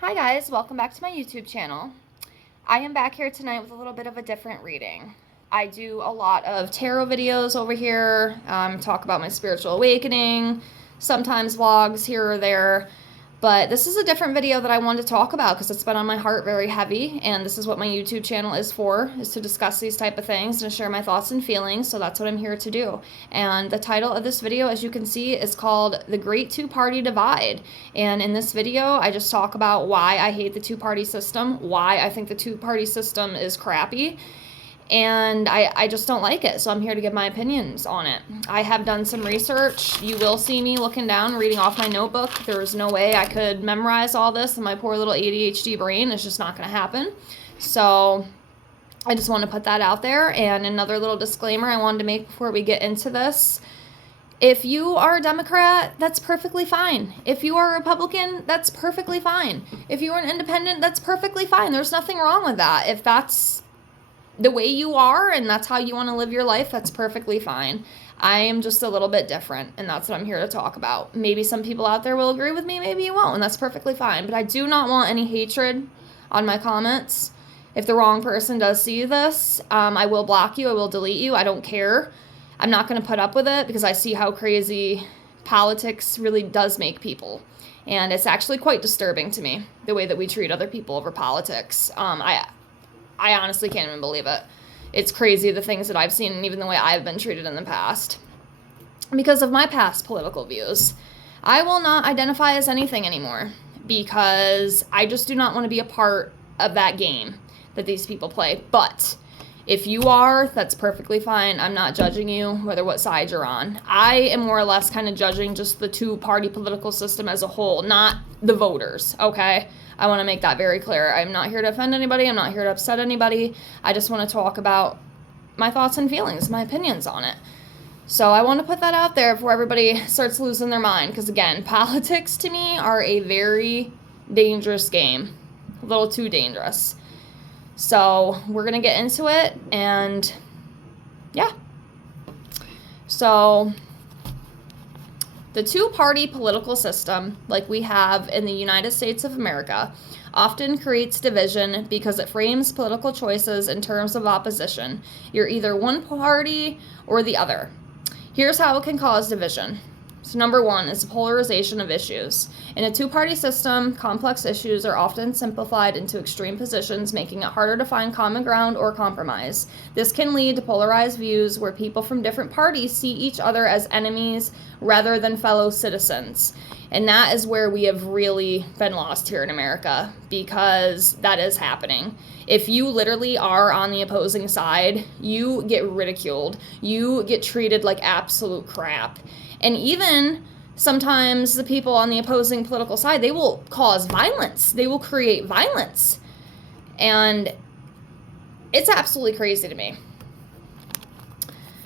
Hi guys, welcome back to my YouTube channel. I am back here tonight with a little bit of a different reading. I do a lot of tarot videos over here, talk about my spiritual awakening, sometimes vlogs here or there, but this is a different video that I wanted to talk about because it's been on my heart very heavy, and this is what my YouTube channel is for, is to discuss these type of things and to share my thoughts and feelings, so that's what I'm here to do. And the title of this video, as you can see, is called The Great Two-Party Divide. And in this video, I just talk about why I hate the two-party system, why I think the two-party system is crappy, and I just don't like it, so I'm here to give my opinions on it. I have done some research. You will see me looking down, reading off my notebook. There's no way I could memorize all this in my poor little ADHD brain. It's just not going to happen. So I just want to put that out there. And another little disclaimer I wanted to make before we get into this. If you are a Democrat, that's perfectly fine. If you are a Republican, that's perfectly fine. If you are an independent, that's perfectly fine. There's nothing wrong with that. If that's the way you are and that's how you want to live your life, that's perfectly fine. I am just a little bit different, and that's what I'm here to talk about. Maybe some people out there will agree with me, maybe you won't, and that's perfectly fine. But I do not want any hatred on my comments. If the wrong person does see this, I will block you, I will delete you, I don't care. I'm not going to put up with it because I see how crazy politics really does make people. And it's actually quite disturbing to me, the way that we treat other people over politics. I honestly can't even believe it. It's crazy the things that I've seen and even the way I've been treated in the past. Because of my past political views, I will not identify as anything anymore because I just do not want to be a part of that game that these people play. But if you are, that's perfectly fine. I'm not judging you, whether what side you're on. I am more or less kind of judging just the two-party political system as a whole, not the voters, okay? I want to make that very clear. I'm not here to offend anybody. I'm not here to upset anybody. I just want to talk about my thoughts and feelings, my opinions on it. So I want to put that out there before everybody starts losing their mind. Because again, politics to me are a very dangerous game. A little too dangerous. So we're going to get into it. And yeah. So the two-party political system, like we have in the United States of America, often creates division because it frames political choices in terms of opposition. You're either one party or the other. Here's how it can cause division. So number one is the polarization of issues. In a two-party system, complex issues are often simplified into extreme positions, making it harder to find common ground or compromise. This can lead to polarized views where people from different parties see each other as enemies rather than fellow citizens. And that is where we have really been lost here in America, because that is happening. If you literally are on the opposing side, you get ridiculed. You get treated like absolute crap. And even sometimes the people on the opposing political side, they will cause violence. They will create violence. And it's absolutely crazy to me.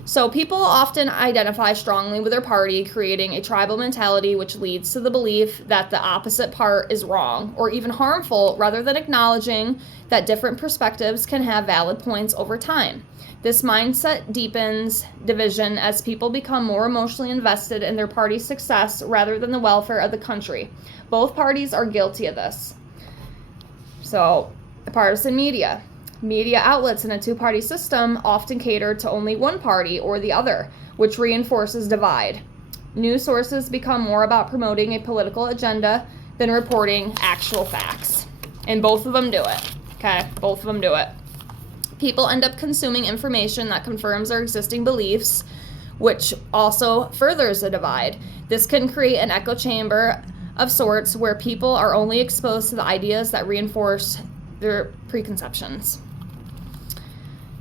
So people often identify strongly with their party, creating a tribal mentality, which leads to the belief that the opposite part is wrong or even harmful, rather than acknowledging that different perspectives can have valid points over time. This mindset deepens division as people become more emotionally invested in their party's success rather than the welfare of the country. Both parties are guilty of this. So, the partisan media. Media outlets in a two-party system often cater to only one party or the other, which reinforces divide. News sources become more about promoting a political agenda than reporting actual facts. And both of them do it. Okay? Both of them do it. People end up consuming information that confirms their existing beliefs, which also furthers the divide. This can create an echo chamber of sorts where people are only exposed to the ideas that reinforce their preconceptions.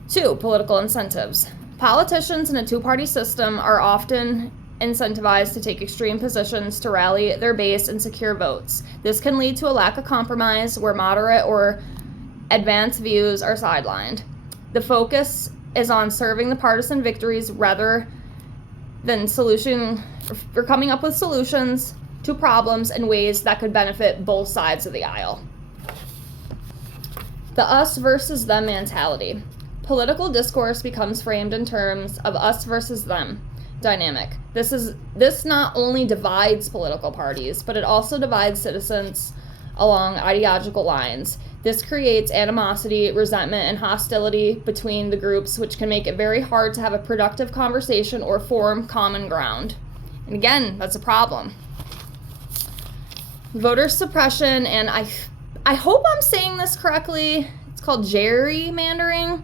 2. Political incentives. Politicians in a two-party system are often incentivized to take extreme positions to rally their base and secure votes. This can lead to a lack of compromise where moderate or advanced views are sidelined. The focus is on serving the partisan victories rather than coming up with solutions to problems in ways that could benefit both sides of the aisle. The us versus them mentality. Political discourse becomes framed in terms of us versus them dynamic. This not only divides political parties, but it also divides citizens along ideological lines. This creates animosity, resentment, and hostility between the groups, which can make it very hard to have a productive conversation or form common ground. And again, that's a problem. Voter suppression, and I hope I'm saying this correctly, it's called gerrymandering.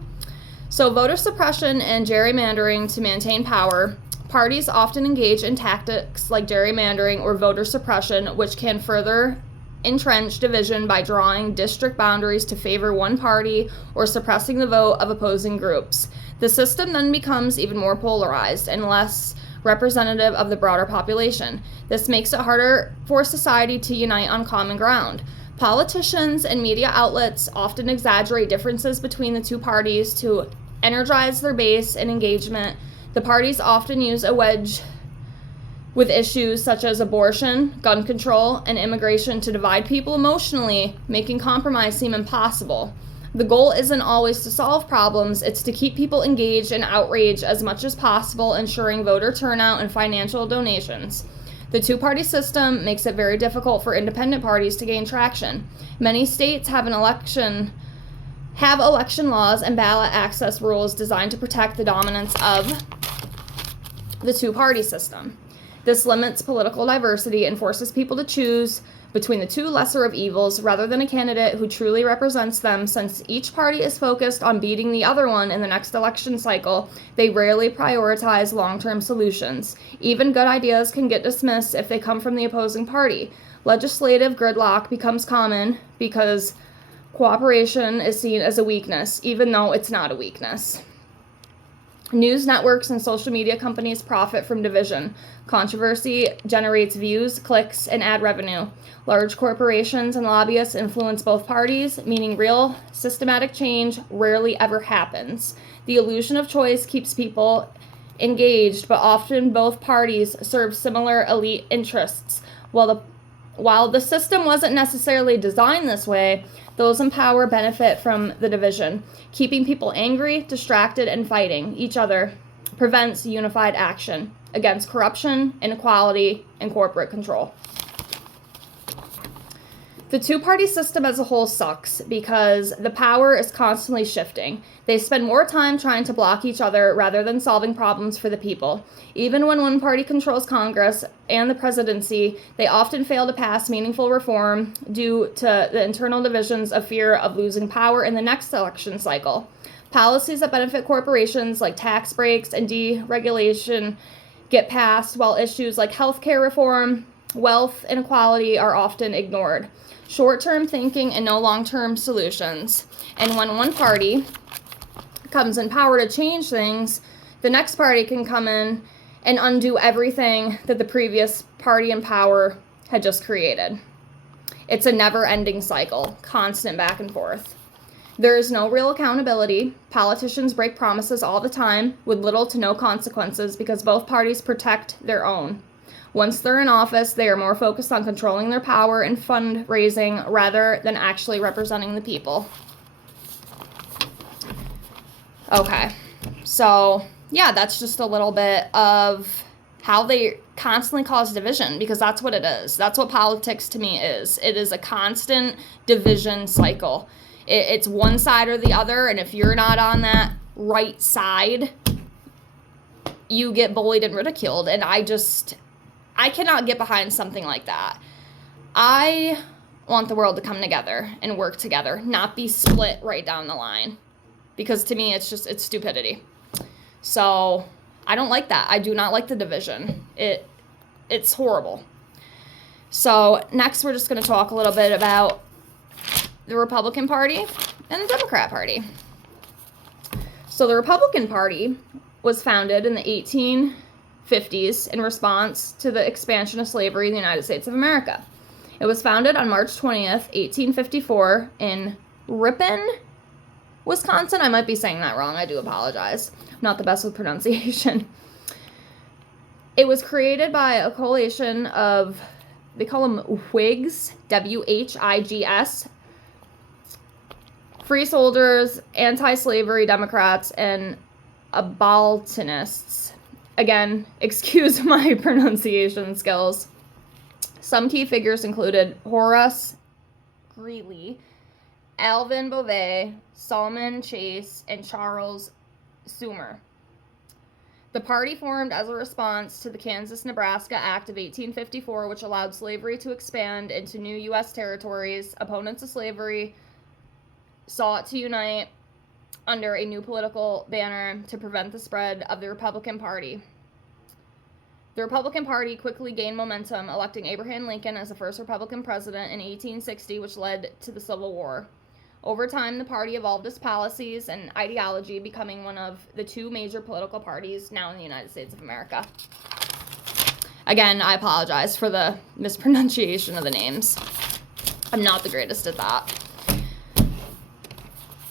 So voter suppression and gerrymandering to maintain power. Parties often engage in tactics like gerrymandering or voter suppression, which can further entrench division by drawing district boundaries to favor one party or suppressing the vote of opposing groups. The system then becomes even more polarized and less representative of the broader population. This makes it harder for society to unite on common ground. Politicians and media outlets often exaggerate differences between the two parties to energize their base and engagement. The parties often use a wedge with issues such as abortion, gun control, and immigration to divide people emotionally, making compromise seem impossible. The goal isn't always to solve problems, it's to keep people engaged and outraged as much as possible, ensuring voter turnout and financial donations. The two-party system makes it very difficult for independent parties to gain traction. Many states have election laws and ballot access rules designed to protect the dominance of the two-party system. This limits political diversity and forces people to choose between the two lesser of evils rather than a candidate who truly represents them. Since each party is focused on beating the other one in the next election cycle, they rarely prioritize long-term solutions. Even good ideas can get dismissed if they come from the opposing party. Legislative gridlock becomes common because cooperation is seen as a weakness, even though it's not a weakness. News networks and social media companies profit from division. Controversy generates views, clicks, and ad revenue. Large corporations and lobbyists influence both parties, meaning real systematic change rarely ever happens. The illusion of choice keeps people engaged, but often both parties serve similar elite interests. While the system wasn't necessarily designed this way, those in power benefit from the division. Keeping people angry, distracted, and fighting each other prevents unified action against corruption, inequality, and corporate control. The two-party system as a whole sucks because the power is constantly shifting. They spend more time trying to block each other rather than solving problems for the people. Even when one party controls Congress and the presidency, they often fail to pass meaningful reform due to the internal divisions of fear of losing power in the next election cycle. Policies that benefit corporations like tax breaks and deregulation get passed, while issues like healthcare reform, wealth inequality are often ignored. Short-term thinking and no long-term solutions. And when one party comes in power to change things, the next party can come in and undo everything that the previous party in power had just created. It's a never-ending cycle, constant back and forth. There is no real accountability. Politicians break promises all the time with little to no consequences because both parties protect their own. Once they're in office, they are more focused on controlling their power and fundraising rather than actually representing the people. Okay, so yeah, that's just a little bit of how they constantly cause division, because that's what it is. That's what politics to me is. It is a constant division cycle. It's one side or the other, and if you're not on that right side, you get bullied and ridiculed, and I cannot get behind something like that. I want the world to come together and work together, not be split right down the line. Because to me, it's stupidity. So I don't like that. I do not like the division. It's horrible. So next, we're just going to talk a little bit about the Republican Party and the Democrat Party. So the Republican Party was founded in the 1850s in response to the expansion of slavery in the United States of America. It was founded on March 20th, 1854 in Ripon, Wisconsin. I might be saying that wrong. I do apologize. I'm not the best with pronunciation. It was created by a coalition of, they call them Whigs, W-H-I-G-S, free soldiers, anti-slavery Democrats, and abolitionists. Again, excuse my pronunciation skills. Some key figures included Horace Greeley, Alvin Beauvais, Solomon Chase, and Charles Sumner. The party formed as a response to the Kansas-Nebraska Act of 1854, which allowed slavery to expand into new U.S. territories. Opponents of slavery sought to unite under a new political banner to prevent the spread of the Republican Party. The Republican Party quickly gained momentum, electing Abraham Lincoln as the first Republican president in 1860, which led to the Civil War. Over time, the party evolved its policies and ideology, becoming one of the two major political parties now in the United States of America. Again, I apologize for the mispronunciation of the names. I'm not the greatest at that.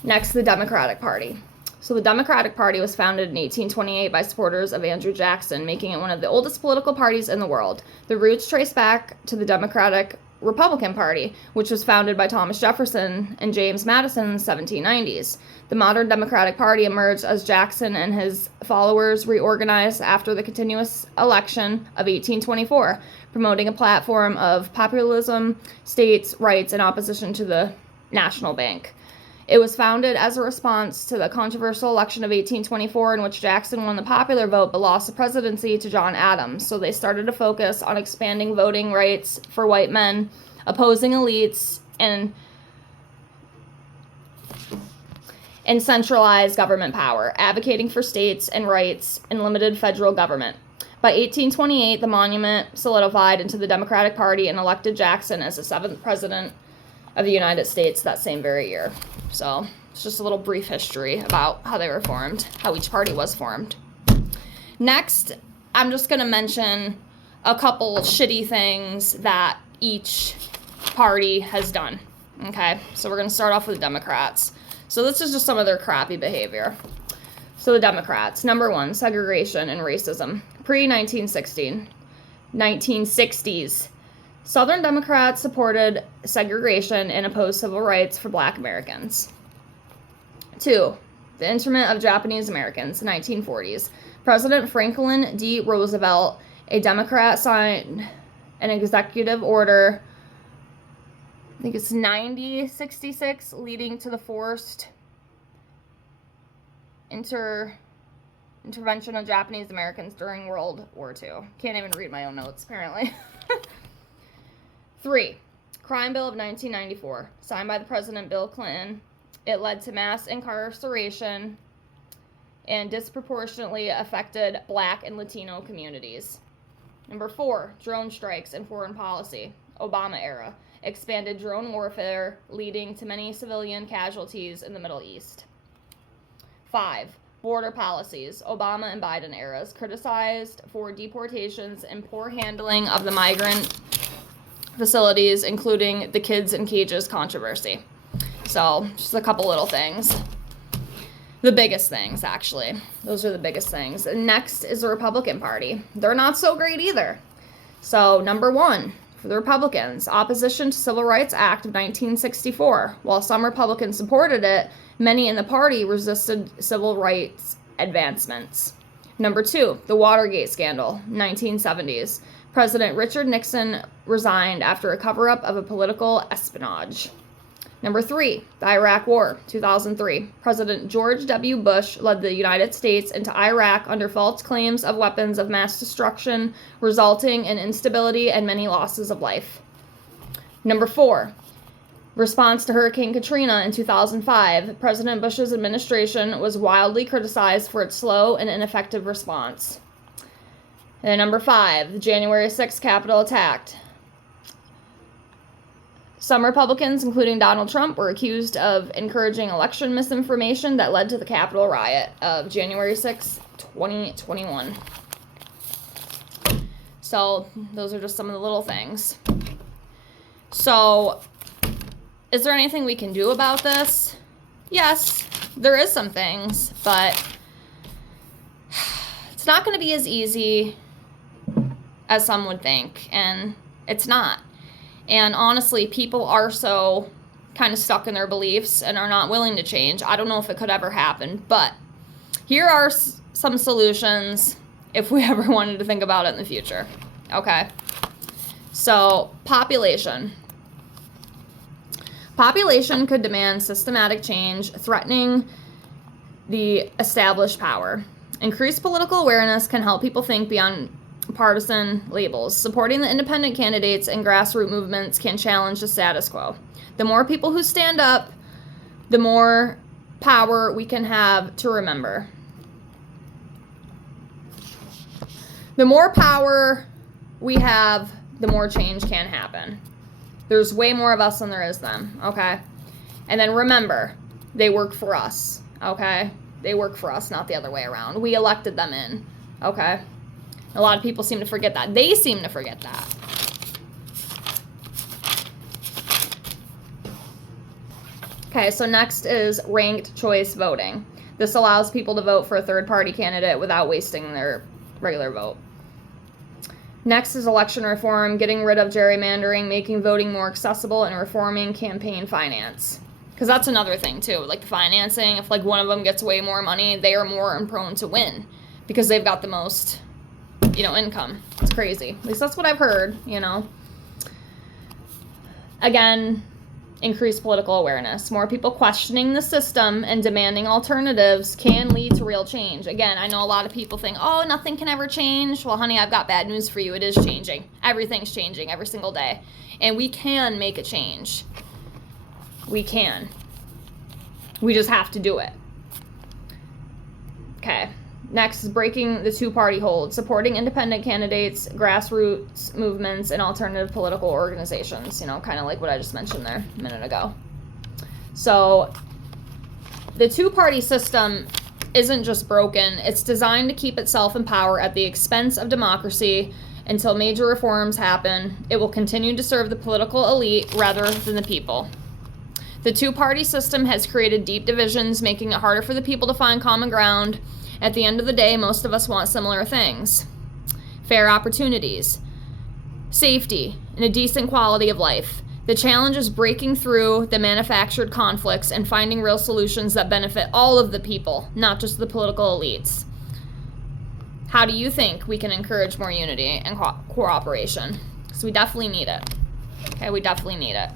Next, the Democratic Party. So the Democratic Party was founded in 1828 by supporters of Andrew Jackson, making it one of the oldest political parties in the world. The roots trace back to the Democratic Republican Party, which was founded by Thomas Jefferson and James Madison in the 1790s. The modern Democratic Party emerged as Jackson and his followers reorganized after the continuous election of 1824, promoting a platform of populism, states' rights, and opposition to the National Bank. It was founded as a response to the controversial election of 1824, in which Jackson won the popular vote but lost the presidency to John Adams. So they started to focus on expanding voting rights for white men, opposing elites, and centralized government power, advocating for states and rights and limited federal government. By 1828, the monument solidified into the Democratic Party and elected Jackson as the 7th president of the United States that same very year. So it's just a little brief history about how they were formed, how each party was formed. Next, I'm just going to mention a couple shitty things that each party has done. Okay, so we're going to start off with the Democrats. So this is just some of their crappy behavior. So the Democrats, number 1, segregation and racism. Pre-1960s. Southern Democrats supported segregation and opposed civil rights for Black Americans. 2. The internment of Japanese Americans, 1940s. President Franklin D. Roosevelt, a Democrat, signed an executive order, I think it's 9066, leading to the forced intervention of Japanese Americans during World War II. Can't even read my own notes, apparently. 3. Crime Bill of 1994, signed by the President Bill Clinton. It led to mass incarceration and disproportionately affected Black and Latino communities. Number 4, drone strikes and foreign policy, Obama era. Expanded drone warfare, leading to many civilian casualties in the Middle East. 5. Border policies, Obama and Biden eras, criticized for deportations and poor handling of the migrant facilities, including the kids in cages controversy. So, just a couple little things. The biggest things, actually. Those are the biggest things. And next is the Republican Party. They're not so great either. So, number 1, for the Republicans, opposition to Civil Rights Act of 1964. While some Republicans supported it, many in the party resisted civil rights advancements. Number 2, the Watergate scandal, 1970s. President Richard Nixon resigned after a cover-up of a political espionage. Number 3, the Iraq War, 2003. President George W. Bush led the United States into Iraq under false claims of weapons of mass destruction, resulting in instability and many losses of life. Number 4, response to Hurricane Katrina in 2005. President Bush's administration was wildly criticized for its slow and ineffective response. And then number 5, the January 6th Capitol attack. Some Republicans, including Donald Trump, were accused of encouraging election misinformation that led to the Capitol riot of January 6, 2021. So, those are just some of the little things. So, is there anything we can do about this? Yes, there is some things, but it's not going to be as easy as some would think, and it's not. And honestly, people are so kind of stuck in their beliefs and are not willing to change. I don't know if it could ever happen, but here are some solutions if we ever wanted to think about it in the future. Okay. So, population. Population could demand systematic change, threatening the established power. Increased political awareness can help people think beyond partisan labels. Supporting the independent candidates and grassroots movements can challenge the status quo. The more people who stand up, the more power we can have to remember. The more power we have, the more change can happen. There's way more of us than there is them, okay? And then remember, they work for us, okay? They work for us, not the other way around. We elected them in, okay? A lot of people seem to forget that. They seem to forget that. Okay, so next is ranked choice voting. This allows people to vote for a third-party candidate without wasting their regular vote. Next is election reform, getting rid of gerrymandering, making voting more accessible, and reforming campaign finance. Because that's another thing, too. Like the financing, if like one of them gets way more money, they are more prone to win because they've got the most, income. It's crazy. At least that's what I've heard, Again, increased political awareness. More people questioning the system and demanding alternatives can lead to real change. Again, I know a lot of people think, oh, nothing can ever change. Well, honey, I've got bad news for you. It is changing. Everything's changing every single day. And we can make a change. We can. We just have to do it. Okay. Next is breaking the two-party hold, supporting independent candidates, grassroots movements, and alternative political organizations. Kind of like what I just mentioned there a minute ago. So the two-party system isn't just broken. It's designed to keep itself in power at the expense of democracy until major reforms happen. It will continue to serve the political elite rather than the people. The two-party system has created deep divisions, making it harder for the people to find common ground. At the end of the day, most of us want similar things. Fair opportunities, safety, and a decent quality of life. The challenge is breaking through the manufactured conflicts and finding real solutions that benefit all of the people, not just the political elites. How do you think we can encourage more unity and cooperation? Because we definitely need it. Okay, we definitely need it.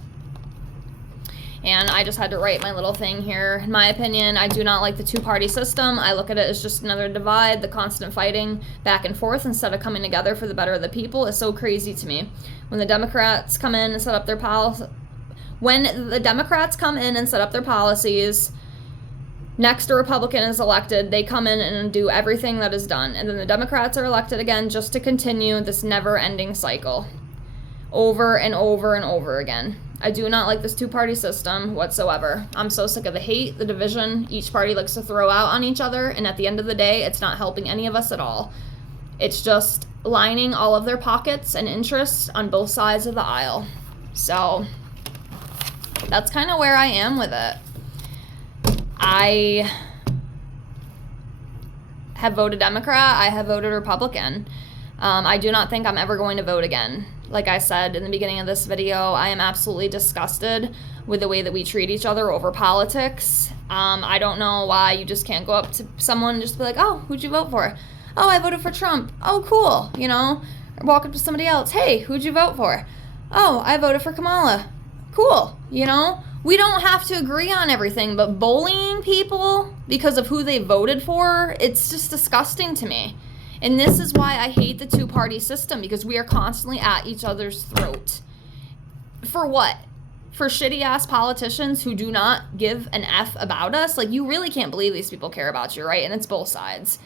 And I just had to write my little thing here. In my opinion, I do not like the two-party system. I look at it as just another divide. The constant fighting back and forth instead of coming together for the better of the people is so crazy to me. When the Democrats come in and set up their policies, next a Republican is elected, they come in and do everything that is done. And then the Democrats are elected again just to continue this never-ending cycle. Over and over and over again. I do not like this two-party system whatsoever. I'm so sick of the hate, the division each party likes to throw out on each other, and at the end of the day, it's not helping any of us at all. It's just lining all of their pockets and interests on both sides of the aisle. So, that's kind of where I am with it. I have voted Democrat, I have voted Republican. I do not think I'm ever going to vote again. Like I said in the beginning of this video, I am absolutely disgusted with the way that we treat each other over politics. I don't know why you just can't go up to someone and just be like, oh, who'd you vote for? Oh, I voted for Trump. Oh, cool. Or walk up to somebody else. Hey, who'd you vote for? Oh, I voted for Kamala. Cool. We don't have to agree on everything, but bullying people because of who they voted for, it's just disgusting to me. And this is why I hate the two-party system, because we are constantly at each other's throat. For what? For shitty-ass politicians who do not give an F about us? Like, you really can't believe these people care about you, right? And it's both sides.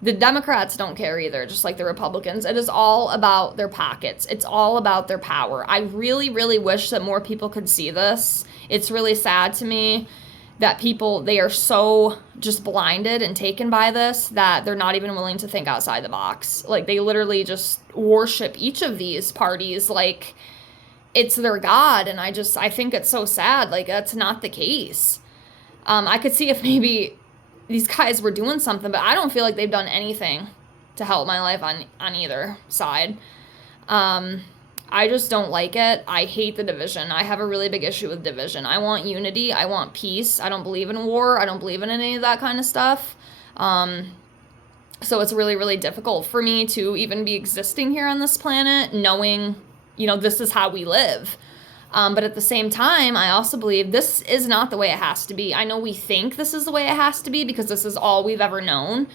The Democrats don't care either, just like the Republicans. It is all about their pockets. It's all about their power. I really, really wish that more people could see this. It's really sad to me that people, they are so just blinded and taken by this that they're not even willing to think outside the box. Like, they literally just worship each of these parties like it's their god, and I think it's so sad. Like, that's not the case. I could see if maybe these guys were doing something, but I don't feel like they've done anything to help my life on either side. I just don't like it. I hate the division. I have a really big issue with division. I want unity. I want peace. I don't believe in war. I don't believe in any of that kind of stuff. So it's really, really difficult for me to even be existing here on this planet, knowing, this is how we live. But at the same time, I also believe this is not the way it has to be. I know we think this is the way it has to be because this is all we've ever known.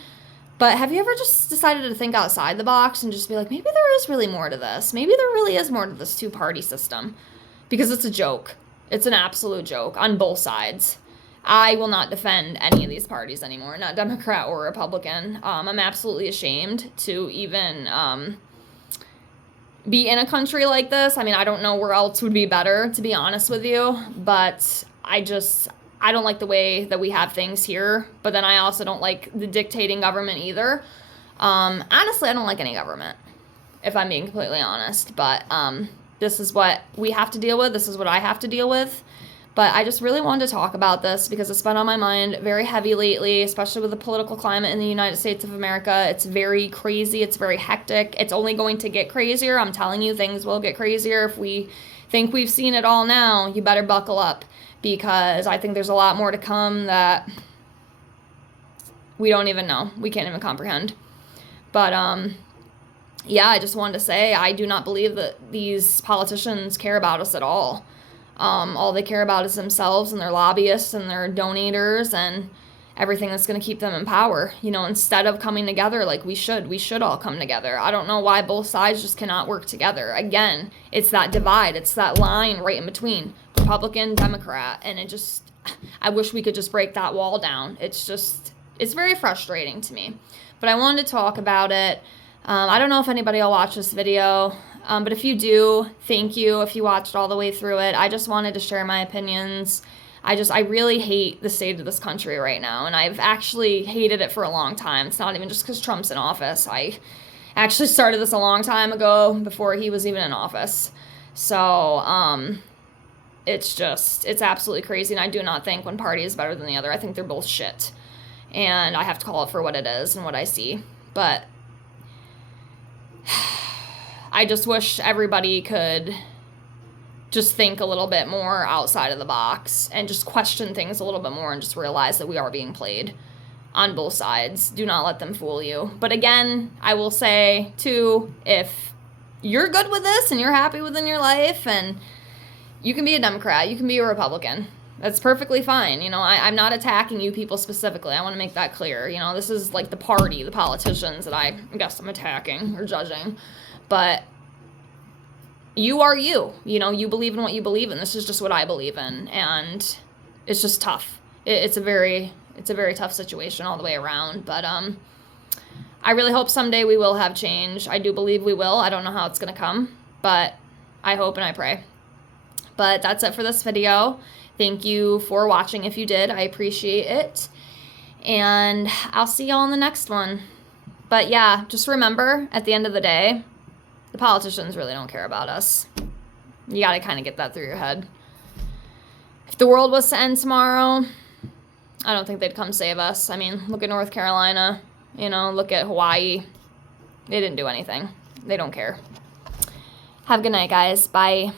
But have you ever just decided to think outside the box and just be like, maybe there is really more to this? Maybe there really is more to this two-party system. Because it's a joke. It's an absolute joke on both sides. I will not defend any of these parties anymore, not Democrat or Republican. I'm absolutely ashamed to even be in a country like this. I mean, I don't know where else would be better, to be honest with you, but I don't like the way that we have things here, but then I also don't like the dictating government either. Honestly, I don't like any government, if I'm being completely honest, but this is what we have to deal with. This is what I have to deal with. But I just really wanted to talk about this because it's been on my mind very heavy lately, especially with the political climate in the United States of America. It's very crazy. It's very hectic. It's only going to get crazier. I'm telling you, things will get crazier. If we think we've seen it all now, you better buckle up because I think there's a lot more to come that we don't even know. We can't even comprehend. But, yeah, I just wanted to say I do not believe that these politicians care about us at all. All they care about is themselves and their lobbyists and their donators and everything that's going to keep them in power. You know, instead of coming together like we should all come together. I don't know why both sides just cannot work together. Again, it's that divide. It's that line right in between Republican, Democrat. And I wish we could just break that wall down. It's very frustrating to me. But I wanted to talk about it. I don't know if anybody will watch this video. But if you do, thank you if you watched all the way through it. I just wanted to share my opinions. I really hate the state of this country right now, and I've actually hated it for a long time. It's not even just because Trump's in office. I actually started this a long time ago before he was even in office. So, it's absolutely crazy, and I do not think one party is better than the other. I think they're both shit, and I have to call it for what it is and what I see. But I just wish everybody could just think a little bit more outside of the box and just question things a little bit more and just realize that we are being played on both sides. Do not let them fool you. But again, I will say, too, if you're good with this and you're happy within your life and you can be a Democrat, you can be a Republican. That's perfectly fine. You know, I'm not attacking you people specifically. I want to make that clear. You know, this is like the party, the politicians that I guess I'm attacking or judging. But you are you. You know, you believe in what you believe in. This is just what I believe in. And it's just tough. It's a very tough situation all the way around. But I really hope someday we will have change. I do believe we will. I don't know how it's going to come. But I hope and I pray. But that's it for this video. Thank you for watching if you did. I appreciate it. And I'll see y'all in the next one. But yeah, just remember, at the end of the day, the politicians really don't care about us. You got to kind of get that through your head. If the world was to end tomorrow, I don't think they'd come save us. I mean, look at North Carolina. You know, look at Hawaii. They didn't do anything. They don't care. Have a good night, guys. Bye.